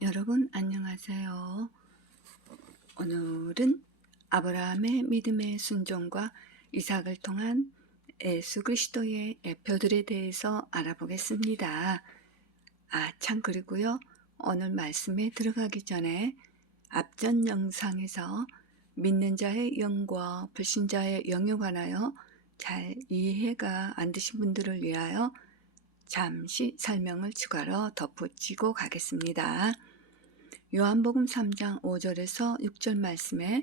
여러분 안녕하세요. 오늘은 아브라함의 믿음의 순종과 이삭을 통한 예수 그리스도의 표들에 대해서 알아보겠습니다. 참 그리고요. 오늘 말씀에 들어가기 전에 앞전 영상에서 믿는 자의 영과 불신자의 영에 관하여 잘 이해가 안 되신 분들을 위하여 잠시 설명을 추가로 덧붙이고 가겠습니다. 요한복음 3장 5절에서 6절 말씀에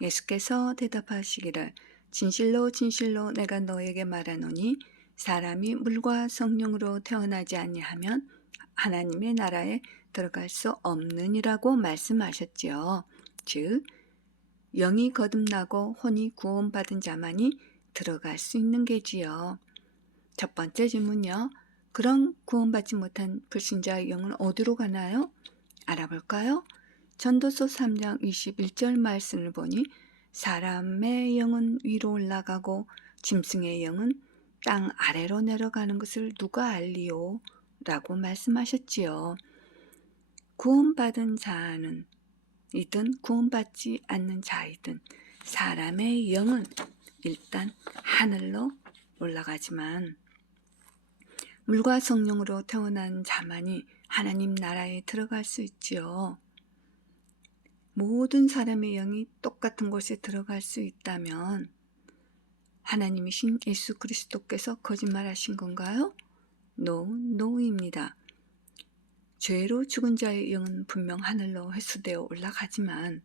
예수께서 대답하시기를 진실로 진실로 내가 너에게 말하노니 사람이 물과 성령으로 태어나지 아니하면 하나님의 나라에 들어갈 수 없느니라고 말씀하셨지요. 즉 영이 거듭나고 혼이 구원받은 자만이 들어갈 수 있는 게지요. 첫 번째 질문요. 그런 구원받지 못한 불신자의 영은 어디로 가나요? 알아볼까요? 전도서 3장 21절 말씀을 보니 사람의 영은 위로 올라가고 짐승의 영은 땅 아래로 내려가는 것을 누가 알리요? 라고 말씀하셨지요. 구원받은 자는 이든 구원받지 않는 자이든 사람의 영은 일단 하늘로 올라가지만 물과 성령으로 태어난 자만이 하나님 나라에 들어갈 수 있지요. 모든 사람의 영이 똑같은 곳에 들어갈 수 있다면 하나님이신 예수 그리스도께서 거짓말하신 건가요? 노입니다. 죄로 죽은 자의 영은 분명 하늘로 회수되어 올라가지만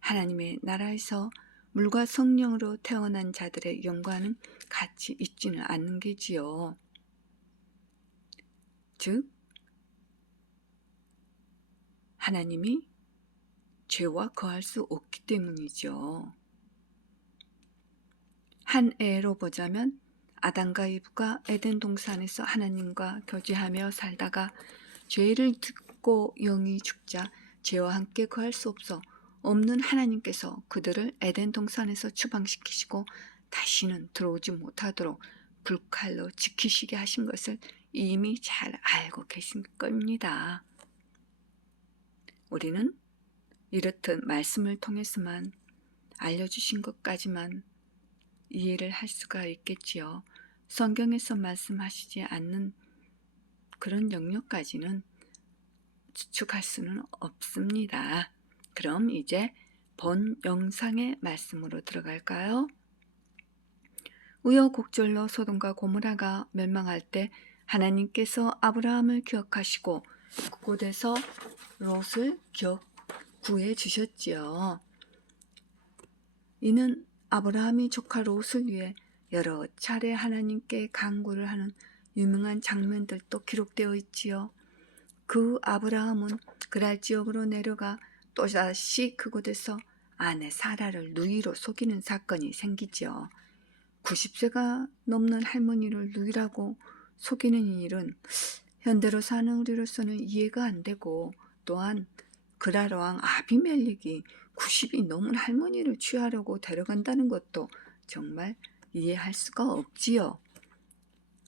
하나님의 나라에서 물과 성령으로 태어난 자들의 영과는 같이 있지는 않는 게지요. 즉 하나님이 죄와 거할 수 없기 때문이죠. 한 예로 보자면 아담과 이브가 에덴 동산에서 하나님과 교제하며 살다가 죄를 듣고 영이 죽자 죄와 함께 거할 수 없는 하나님께서 그들을 에덴 동산에서 추방시키시고 다시는 들어오지 못하도록 불칼로 지키시게 하신 것을 이미 잘 알고 계신 겁니다. 우리는 이렇듯 말씀을 통해서만 알려주신 것까지만 이해를 할 수가 있겠지요. 성경에서 말씀하시지 않는 그런 영역까지는 추측할 수는 없습니다. 그럼 이제 본 영상의 말씀으로 들어갈까요? 우여곡절로 소돔과 고모라가 멸망할 때 하나님께서 아브라함을 기억하시고 그곳에서 롯을 구해 주셨지요. 이는 아브라함이 조카 롯을 위해 여러 차례 하나님께 간구를 하는 유명한 장면들도 기록되어 있지요. 그 아브라함은 그랄 지역으로 내려가 또다시 그곳에서 아내 사라를 누이로 속이는 사건이 생기지요. 90세가 넘는 할머니를 누이라고 속이는 일은 현대로 사는 우리로서는 이해가 안 되고, 또한 그랄 왕 아비멜렉이 90이 넘은 할머니를 취하려고 데려간다는 것도 정말 이해할 수가 없지요.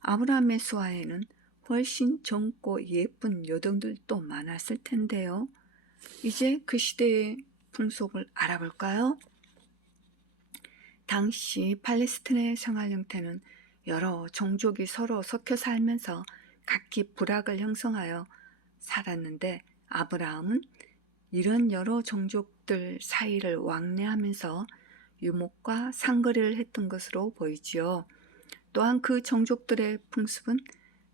아브라함의 수하에는 훨씬 젊고 예쁜 여동들도 많았을 텐데요. 이제 그 시대의 풍속을 알아볼까요? 당시 팔레스타인의 생활 형태는 여러 종족이 서로 섞여 살면서 각기 부락을 형성하여 살았는데 아브라함은 이런 여러 종족들 사이를 왕래하면서 유목과 상거래를 했던 것으로 보이지요. 또한 그 종족들의 풍습은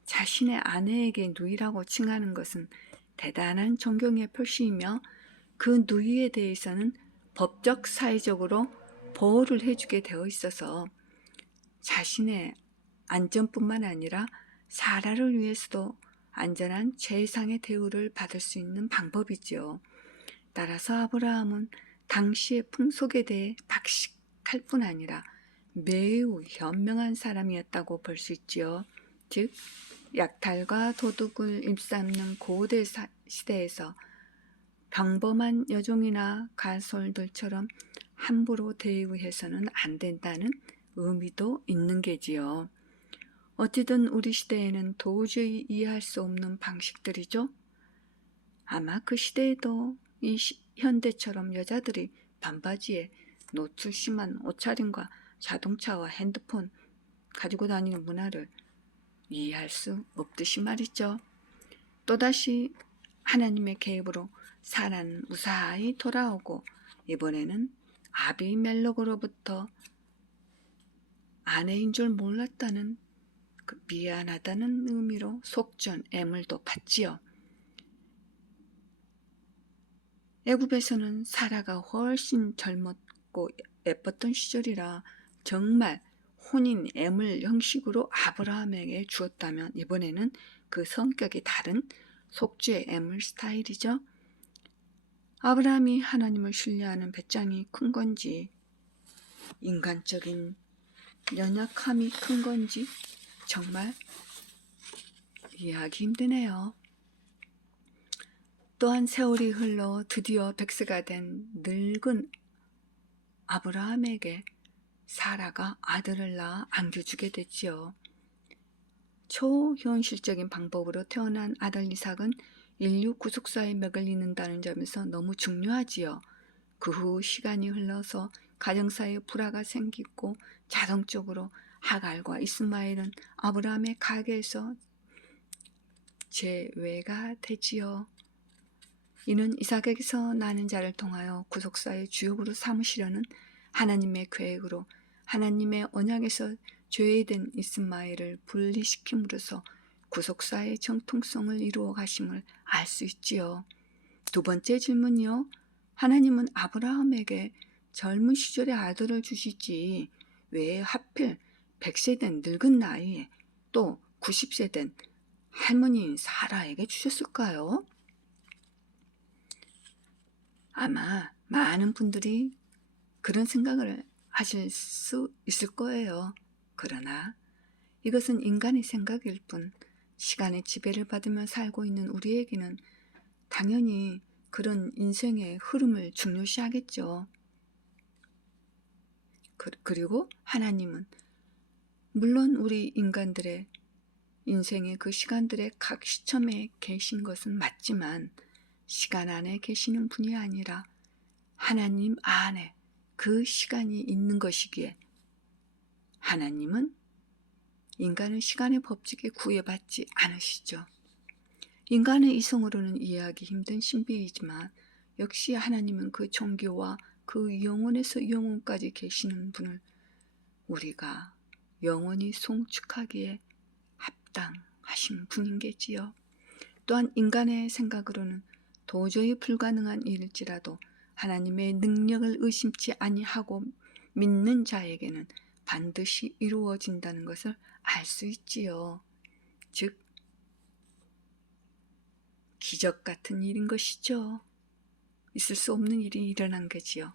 자신의 아내에게 누이라고 칭하는 것은 대단한 존경의 표시이며 그 누이에 대해서는 법적 사회적으로 보호를 해주게 되어 있어서 자신의 안전뿐만 아니라 사라를 위해서도 안전한 최상의 대우를 받을 수 있는 방법이지요. 따라서 아브라함은 당시의 풍속에 대해 박식할 뿐 아니라 매우 현명한 사람이었다고 볼 수 있지요. 즉 약탈과 도둑을 일삼는 고대 시대에서 평범한 여종이나 가솔들처럼 함부로 대우해서는 안 된다는 의미도 있는 게지요. 어찌든 우리 시대에는 도저히 이해할 수 없는 방식들이죠. 아마 그 시대에도 현대처럼 여자들이 반바지에 노출 심한 옷차림과 자동차와 핸드폰 가지고 다니는 문화를 이해할 수 없듯이 말이죠. 또다시 하나님의 계획으로 사라는 무사히 돌아오고 이번에는 아비멜렉으로부터 아내인 줄 몰랐다는 그 미안하다는 의미로 속전 애물도 받지요. 애굽에서는 사라가 훨씬 젊었고 예뻤던 시절이라 정말 혼인 애물 형식으로 아브라함에게 주었다면 이번에는 그 성격이 다른 속죄 애물 스타일이죠. 아브라함이 하나님을 신뢰하는 배짱이 큰 건지 인간적인 연약함이 큰 건지 정말 이해하기 힘드네요. 또한 세월이 흘러 드디어 100세가 된 늙은 아브라함에게 사라가 아들을 낳아 안겨주게 됐지요. 초현실적인 방법으로 태어난 아들 이삭은 인류 구속사의 맥을 잇는다는 점에서 너무 중요하지요. 그 후 시간이 흘러서 가정사에 불화가 생기고 자동적으로 하갈과 이스마엘은 아브라함의 가게에서 제외가 되지요. 이는 이삭에게서 나는 자를 통하여 구속사의 주역으로 삼으시려는 하나님의 계획으로 하나님의 언약에서 죄된 이스마엘을 분리시킴으로써 구속사의 정통성을 이루어 가심을 알 수 있지요. 두 번째 질문이요. 하나님은 아브라함에게 젊은 시절에 아들을 주시지 왜 하필 100세 된 늙은 나이에 또 90세 된 할머니인 사라에게 주셨을까요? 아마 많은 분들이 그런 생각을 하실 수 있을 거예요. 그러나 이것은 인간의 생각일 뿐 시간의 지배를 받으며 살고 있는 우리에게는 당연히 그런 인생의 흐름을 중요시하겠죠. 그리고 하나님은 물론 우리 인간들의 인생의 그 시간들의 각 시점에 계신 것은 맞지만 시간 안에 계시는 분이 아니라 하나님 안에 그 시간이 있는 것이기에 하나님은 인간은 시간의 법칙에 구애받지 않으시죠. 인간의 이성으로는 이해하기 힘든 신비이지만 역시 하나님은 그 종교와 그 영원에서 영원까지 계시는 분을 우리가 영원히 송축하기에 합당하신 분인 게지요. 또한 인간의 생각으로는 도저히 불가능한 일일지라도 하나님의 능력을 의심치 아니하고 믿는 자에게는 반드시 이루어진다는 것을 알 수 있지요. 즉 기적 같은 일인 것이죠. 있을 수 없는 일이 일어난 거지요.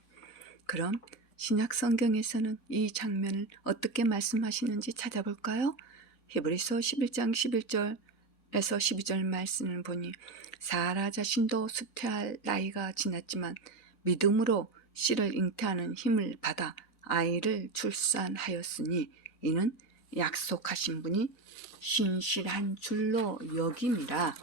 그럼 신약 성경에서는 이 장면을 어떻게 말씀하시는지 찾아볼까요? 히브리서 11장 11절에서 12절 말씀을 보니 사라 자신도 수태할 나이가 지났지만 믿음으로 씨를 잉태하는 힘을 받아 아이를 출산하였으니 이는 약속하신 분이 신실한 줄로 여김이라.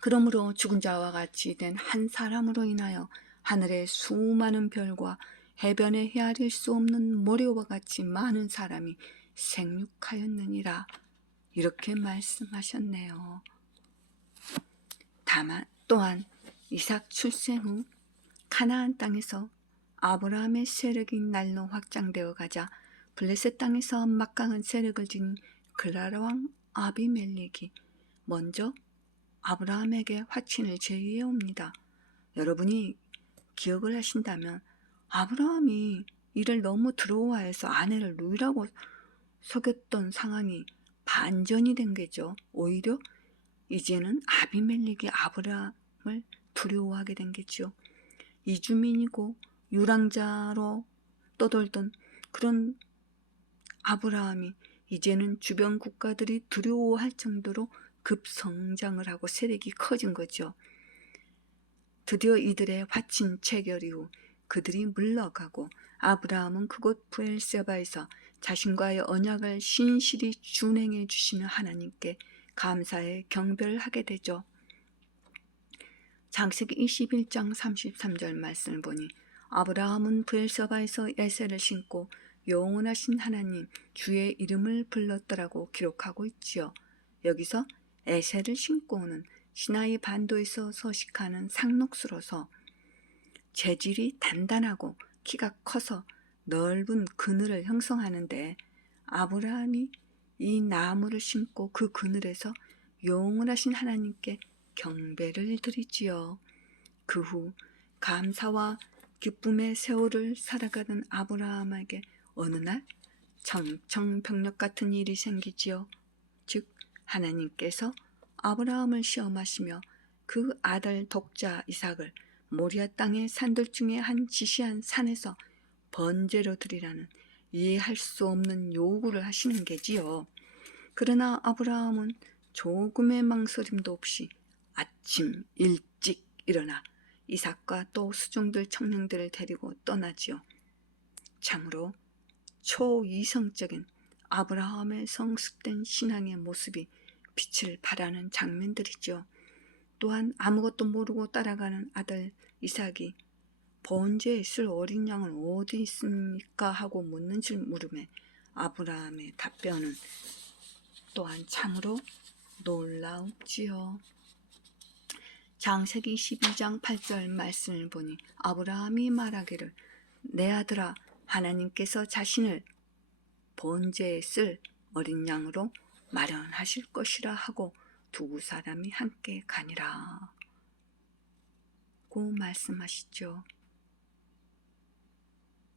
그러므로 죽은 자와 같이 된 한 사람으로 인하여 하늘의 수많은 별과 해변에 헤아릴 수 없는 모래와 같이 많은 사람이 생육하였느니라. 이렇게 말씀하셨네요. 다만 또한 이삭 출생 후 가나안 땅에서 아브라함의 세력이 날로 확장되어 가자 블레셋 땅에서 막강한 세력을 지닌 그라라 왕 아비멜렉이 먼저 아브라함에게 화친을 제의해 옵니다. 여러분이 기억을 하신다면 아브라함이 이를 너무 두려워해서 아내를 누이라고 속였던 상황이 반전이 된 거죠. 오히려 이제는 아비멜렉이 아브라함을 두려워하게 된 거죠. 이주민이고 유랑자로 떠돌던 그런 아브라함이 이제는 주변 국가들이 두려워할 정도로 급성장을 하고 세력이 커진 거죠. 드디어 이들의 화친 체결 이후 그들이 물러가고 아브라함은 그곳 브엘세바에서 자신과의 언약을 신실히 준행해 주시는 하나님께 감사의 경배를 하게 되죠. 창세기 21장 33절 말씀을 보니 아브라함은 브엘세바에서 에셀을 신고 영원하신 하나님 주의 이름을 불렀더라고 기록하고 있지요. 여기서 에셀을 신고는 시나이 반도에서 서식하는 상록수로서 재질이 단단하고 키가 커서 넓은 그늘을 형성하는데 아브라함이 이 나무를 심고 그 그늘에서 영원하신 하나님께 경배를 드리지요. 그 후 감사와 기쁨의 세월을 살아가던 아브라함에게 어느 날 청천벽력 같은 일이 생기지요. 즉 하나님께서 아브라함을 시험하시며 그 아들 독자 이삭을 모리아 땅의 산들 중에 한 지시한 산에서 번제로 드리라는 이해할 수 없는 요구를 하시는 게지요. 그러나 아브라함은 조금의 망설임도 없이 아침 일찍 일어나 이삭과 또 수종들 청년들을 데리고 떠나지요. 참으로 초이성적인 아브라함의 성숙된 신앙의 모습이 빛을 발하는 장면들이죠. 또한 아무것도 모르고 따라가는 아들 이삭이 번제에 쓸 어린 양은 어디 있습니까? 하고 묻는 물음에 아브라함의 답변은 또한 참으로 놀라웠지요. 창세기 12장 8절 말씀을 보니 아브라함이 말하기를 내 아들아 하나님께서 자신을 번제에 쓸 어린 양으로 마련하실 것이라 하고 두 사람이 함께 가니라 고 말씀하시죠.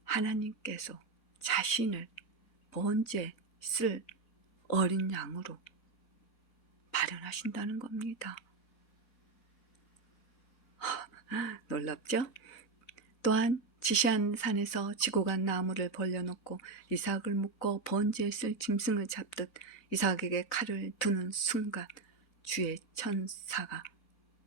하나님께서 자신을 번제에 쓸 어린 양으로 마련하신다는 겁니다. 놀랍죠? 또한 지시한 산에서 지고 간 나무를 벌려놓고 이삭을 묶어 번제에 쓸 짐승을 잡듯 이삭에게 칼을 두는 순간 주의 천사가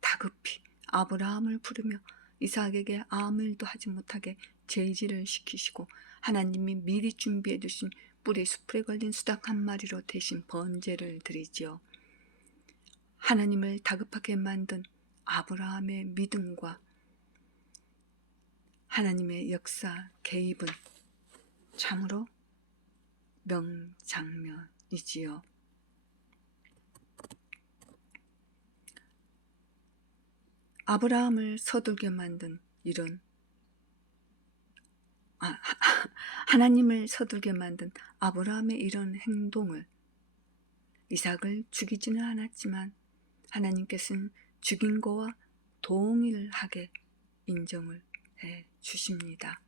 다급히 아브라함을 부르며 이삭에게 아무 일도 하지 못하게 제지를 시키시고 하나님이 미리 준비해 두신 뿔이 수풀에 걸린 수탉 한 마리로 대신 번제를 드리지요. 하나님을 다급하게 만든 아브라함의 믿음과 하나님의 역사 개입은 참으로 명장면이지요. 아브라함을 서둘게 만든 이런 하나님을 서둘게 만든 아브라함의 이런 행동을 이삭을 죽이지는 않았지만 하나님께서는 죽인 거와 동일하게 인정을 해 주십니다.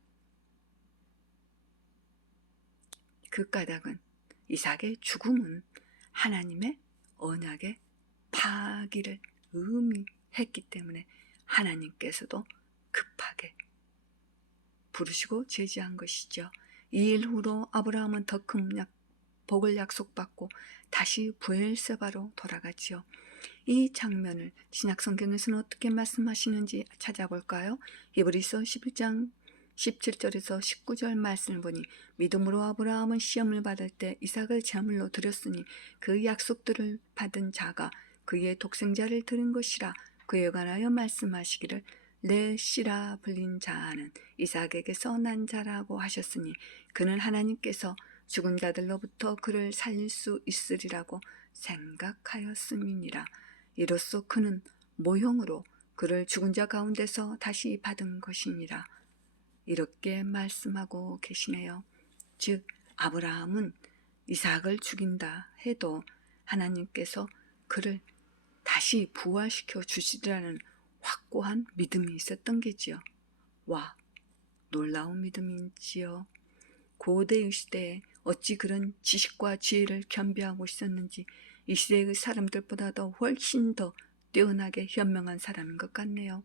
그 까닭은 이삭의 죽음은 하나님의 언약의 파기를 의미했기 때문에 하나님께서도 급하게 부르시고 제지한 것이죠. 이 일 후로 아브라함은 더 큰 복을 약속받고 다시 브엘세바로 돌아가지요. 이 장면을 신약성경에서는 어떻게 말씀하시는지 찾아볼까요? 히브리서 11장 17절에서 19절 말씀을 보니 믿음으로 아브라함은 시험을 받을 때 이삭을 제물로 드렸으니 그 약속들을 받은 자가 그의 독생자를 들은 것이라 그에 관하여 말씀하시기를 내 씨라 불린 자는 이삭에게서 난 자라고 하셨으니 그는 하나님께서 죽은 자들로부터 그를 살릴 수 있으리라고 생각하였음이니라. 이로써 그는 모형으로 그를 죽은 자 가운데서 다시 받은 것이니라. 이렇게 말씀하고 계시네요. 즉 아브라함은 이삭을 죽인다 해도 하나님께서 그를 다시 부활시켜 주시리라는 확고한 믿음이 있었던 게지요. 와, 놀라운 믿음이지요. 고대의 시대에 어찌 그런 지식과 지혜를 겸비하고 있었는지 이 시대의 사람들보다도 훨씬 더 뛰어나게 현명한 사람인 것 같네요.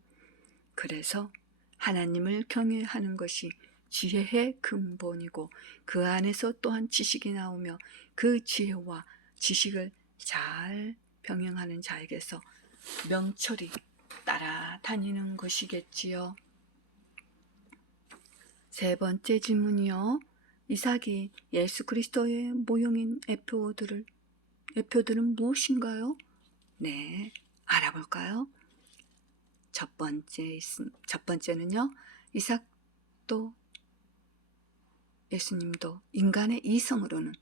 그래서 하나님을 경외하는 것이 지혜의 근본이고 그 안에서 또한 지식이 나오며 그 지혜와 지식을 잘 병행하는 자에게서 명철이 따라다니는 것이겠지요. 세 번째 질문이요. 이삭이 예수 그리스도의 모형인 예표들은 무엇인가요? 네, 알아볼까요? 첫 번째는요, 이삭도 예수님도 인간의 이성으로는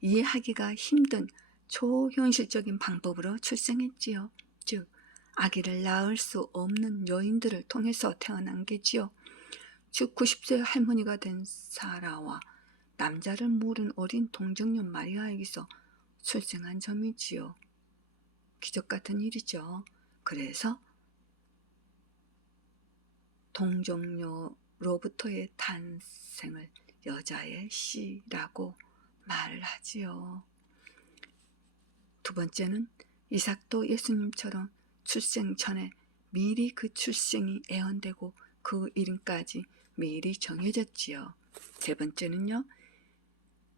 이해하기가 힘든 초현실적인 방법으로 출생했지요. 즉, 아기를 낳을 수 없는 여인들을 통해서 태어난 게지요. 즉 90세 할머니가 된 사라와 남자를 모른 어린 동정녀 마리아에게서 출생한 점이지요. 기적 같은 일이죠. 그래서 동정녀로부터의 탄생을 여자의 씨라고 말을 하지요. 두 번째는 이삭도 예수님처럼 출생 전에 미리 그 출생이 예언되고 그 이름까지 미리 정해졌지요. 세 번째는요,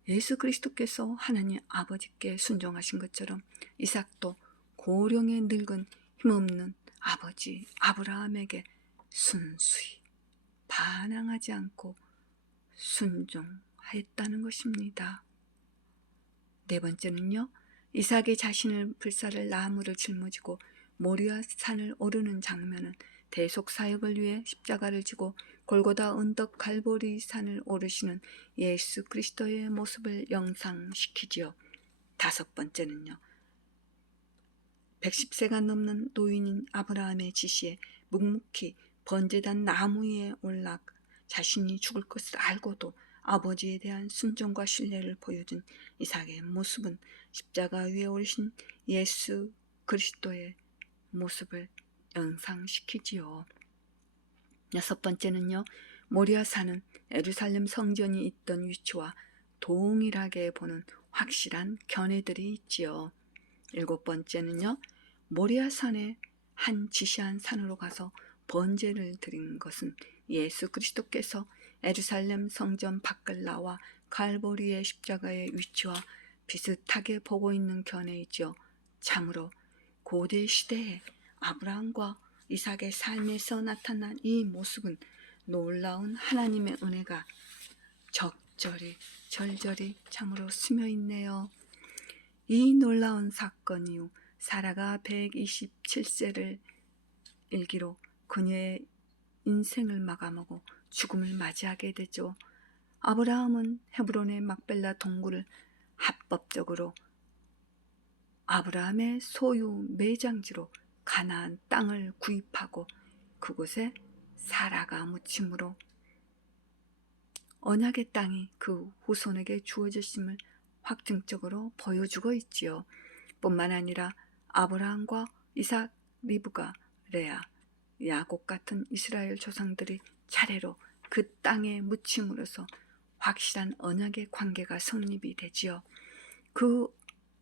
예수 그리스도께서 하나님 아버지께 순종하신 것처럼 이삭도 고령에 늙은 힘없는 아버지 아브라함에게 순수히 반항하지 않고 순종하였다는 것입니다. 네 번째는요, 이삭이 자신을 불살을 나무를 짊어지고 모리아 산을 오르는 장면은 대속 사역을 위해 십자가를 지고 골고다 언덕 갈보리 산을 오르시는 예수 그리스도의 모습을 연상시키지요. 다섯 번째는요, 110세가 넘는 노인인 아브라함의 지시에 묵묵히 번제단 나무 위에 올라 자신이 죽을 것을 알고도 아버지에 대한 순종과 신뢰를 보여준 이삭의 모습은 십자가 위에 오르신 예수 그리스도의 모습을 연상시키지요. 여섯 번째는요, 모리아산은 예루살렘 성전이 있던 위치와 동일하게 보는 확실한 견해들이 있지요. 일곱 번째는요, 모리아산의 한 지시한 산으로 가서 번제를 드린 것은 예수 그리스도께서 예루살렘 성전 밖을 나와 갈보리의 십자가의 위치와 비슷하게 보고 있는 견해이죠. 참으로 고대 시대에 아브라함과 이삭의 삶에서 나타난 이 모습은 놀라운 하나님의 은혜가 절절히 참으로 스며 있네요. 이 놀라운 사건 이후 사라가 127세를 일기로 그녀의 인생을 마감하고 죽음을 맞이하게 되죠. 아브라함은 헤브론의 막벨라 동굴을 합법적으로 아브라함의 소유 매장지로 가나안 땅을 구입하고 그곳에 사라가 묻힘으로 언약의 땅이 그 후손에게 주어졌음을 확증적으로 보여주고 있지요. 뿐만 아니라 아브라함과 이삭, 리브가, 레아, 야곱 같은 이스라엘 조상들이 차례로 그 땅에 묻힘으로써 확실한 언약의 관계가 성립이 되지요. 그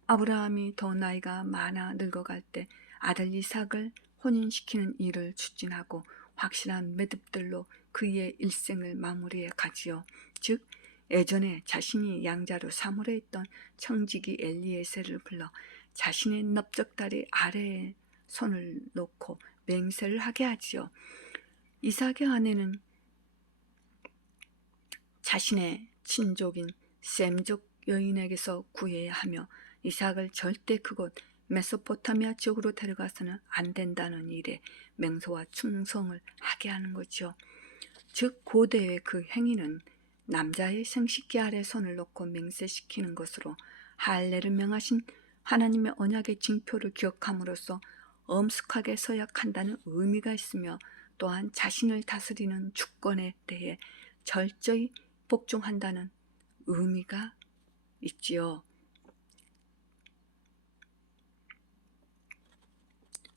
아브라함이 더 나이가 많아 늙어갈 때 아들 이삭을 혼인시키는 일을 추진하고 확실한 매듭들로 그의 일생을 마무리해 가지요. 즉 예전에 자신이 양자로 사물에 있던 청지기 엘리에셀을 불러 자신의 넓적다리 아래에 손을 놓고 맹세를 하게 하지요. 이삭의 아내는 자신의 친족인 셈족 여인에게서 구해야 하며 이삭을 절대 그곳 메소포타미아 지역으로 데려가서는 안 된다는 일에 맹세와 충성을 하게 하는 거죠. 즉 고대의 그 행위는 남자의 생식기 아래 손을 놓고 맹세시키는 것으로 할례를 명하신 하나님의 언약의 징표를 기억함으로써 엄숙하게 서약한다는 의미가 있으며 또한 자신을 다스리는 주권에 대해 철저히 복종한다는 의미가 있지요.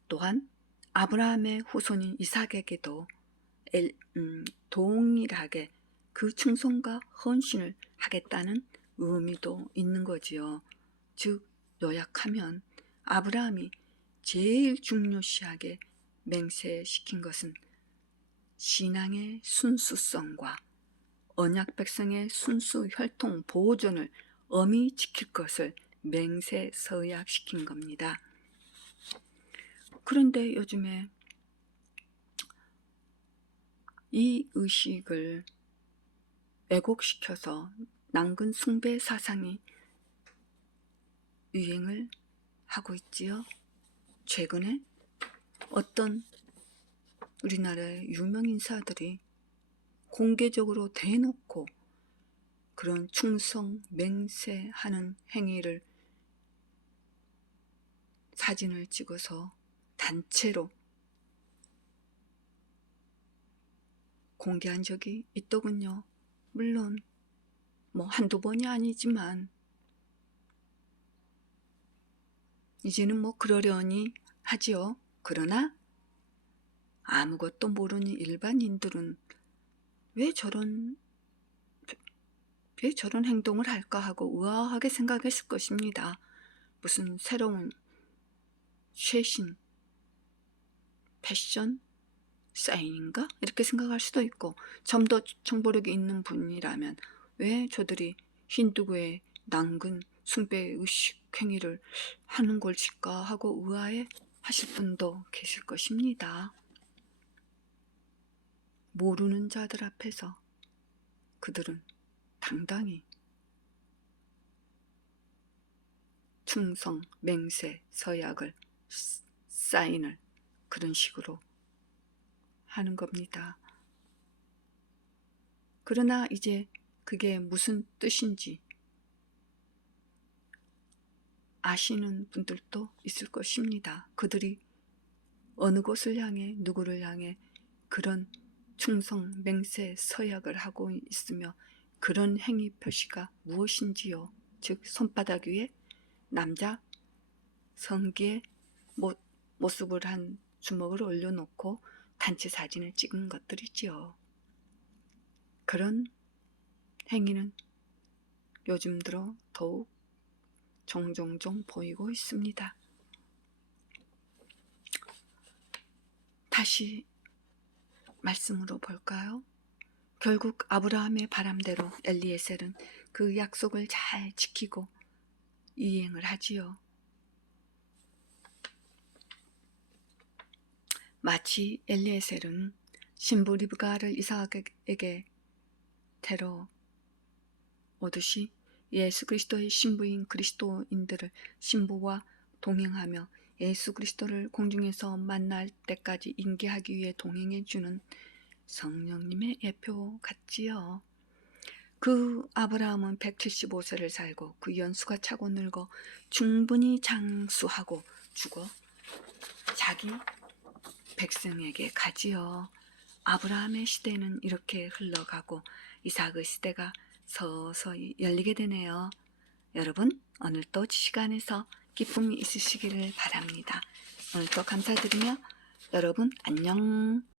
또한 아브라함의 후손인 이삭에게도 동일하게 그 충성과 헌신을 하겠다는 의미도 있는 거지요. 즉 요약하면 아브라함이 제일 중요시하게 맹세시킨 것은 신앙의 순수성과 언약 백성의 순수 혈통 보존을 엄히 지킬 것을 맹세 서약시킨 겁니다. 그런데 요즘에 이 의식을 왜곡시켜서 낭근 숭배 사상이 유행을 하고 있지요. 최근에 어떤 우리나라의 유명 인사들이 공개적으로 대놓고 그런 충성 맹세하는 행위를 사진을 찍어서 단체로 공개한 적이 있더군요. 물론 뭐 한두 번이 아니지만 이제는 뭐 그러려니 하지요. 그러나 아무것도 모르는 일반인들은 왜 저런 행동을 할까 하고 우아하게 생각했을 것입니다. 무슨 새로운 최신 패션 사인인가? 이렇게 생각할 수도 있고, 좀 더 정보력이 있는 분이라면 왜 저들이 힌두교의 낭근 숭배 의식 행위를 하는 걸까 하고 의아해 하실 분도 계실 것입니다. 모르는 자들 앞에서 그들은 당당히 충성, 맹세, 서약을 사인을 그런 식으로 하는 겁니다. 그러나 이제 그게 무슨 뜻인지 아시는 분들도 있을 것입니다. 그들이 어느 곳을 향해 누구를 향해 그런 충성, 맹세, 서약을 하고 있으며 그런 행위 표시가 무엇인지요. 즉 손바닥 위에 남자 성기의 모습을 한 주먹을 올려놓고 단체 사진을 찍은 것들이지요. 그런 행위는 요즘 들어 더욱 종종 보이고 있습니다. 다시 말씀으로 볼까요? 결국 아브라함의 바람대로 엘리에셀은 그 약속을 잘 지키고 이행을 하지요. 마치 엘리에셀은 신부 리브가를 이삭에게 데려오듯이 예수 그리스도의 신부인 그리스도인들을 신부와 동행하며 예수 그리스도를 공중에서 만날 때까지 인계하기 위해 동행해주는 성령님의 예표 같지요. 그 아브라함은 175세를 살고 그 연수가 차고 늙어 충분히 장수하고 죽어 자기 백성에게 가지요. 아브라함의 시대는 이렇게 흘러가고 이삭의 시대가 서서히 열리게 되네요. 여러분, 오늘도 시간에서 기쁨이 있으시기를 바랍니다. 오늘도 감사드리며 여러분 안녕.